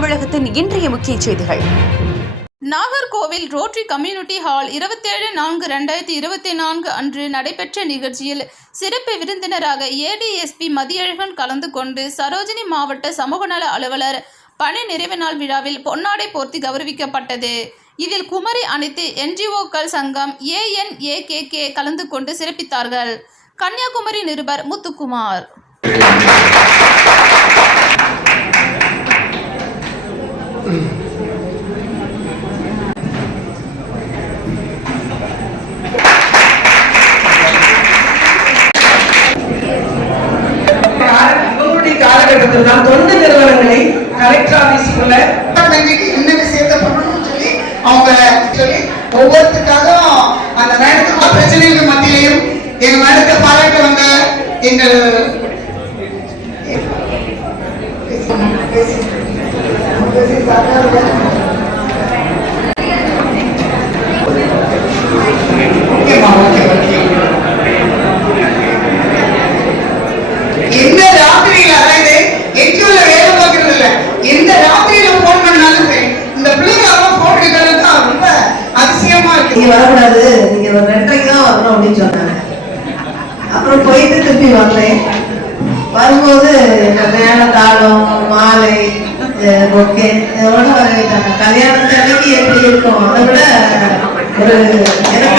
தமிழகத்தின் இன்றைய முக்கிய செய்திகள். நாகர்கோவில் ரோட்டரி கம்யூனிட்டி ஹால் 27/4/2024 அன்று நடைபெற்ற நிகழ்ச்சியில் சிறப்பு விருந்தினராக ஏடிஎஸ்பி மதியழகன் கலந்து கொண்டு சரோஜினி மாவட்ட சமூக நல அலுவலர் பணி நிறைவு நாள் விழாவில் பொன்னாடை போர்த்தி கௌரவிக்கப்பட்டது. இதில் குமரி அனைத்து என்ஜிஓக்கள் சங்கம் ANAKK கலந்து கொண்டு சிறப்பித்தார்கள். கன்னியாகுமரி நிருபர் முத்துக்குமார். காலகட்டத்தில் தான் தொண்டு நிறுவனங்களை கலெக்டர் ஆபீஸ்க்குள்ள என்ன விஷயத்தை பண்ணணும்னு சொல்லி அவங்க சொல்லி ஒவ்வொருத்துக்காகவும் அந்த நேரத்துக்கு பிரச்சனைகள் மத்தியிலையும் எங்க மேடத்தை பாராட்ட வந்த எங்கள் எந்த ராத்திரியில அதாவது என்ஜிஓல வேலை பார்க்கறது இல்ல, எந்த ராத்திரியில போன் பண்ணாலும் சரி இந்த பிள்ளைங்க அவன் போன் எடுக்கிறது தான் ரொம்ப அதிசயமா இருக்கு. நீங்க வரக்கூடாது, நீங்க ஒரு 2:30க்கு தான் வரணும் அப்படின்னு சொன்னாங்க. அப்புறம் போயிட்டு திருப்பி வந்தேன். வரும்போது மேளம் தாளம் மாலை பொக்கே இதோட வரவேற்றாங்க. கல்யாணத்து அன்னைக்கு எப்படி இருக்கும் அதை விட ஒரு எனக்கு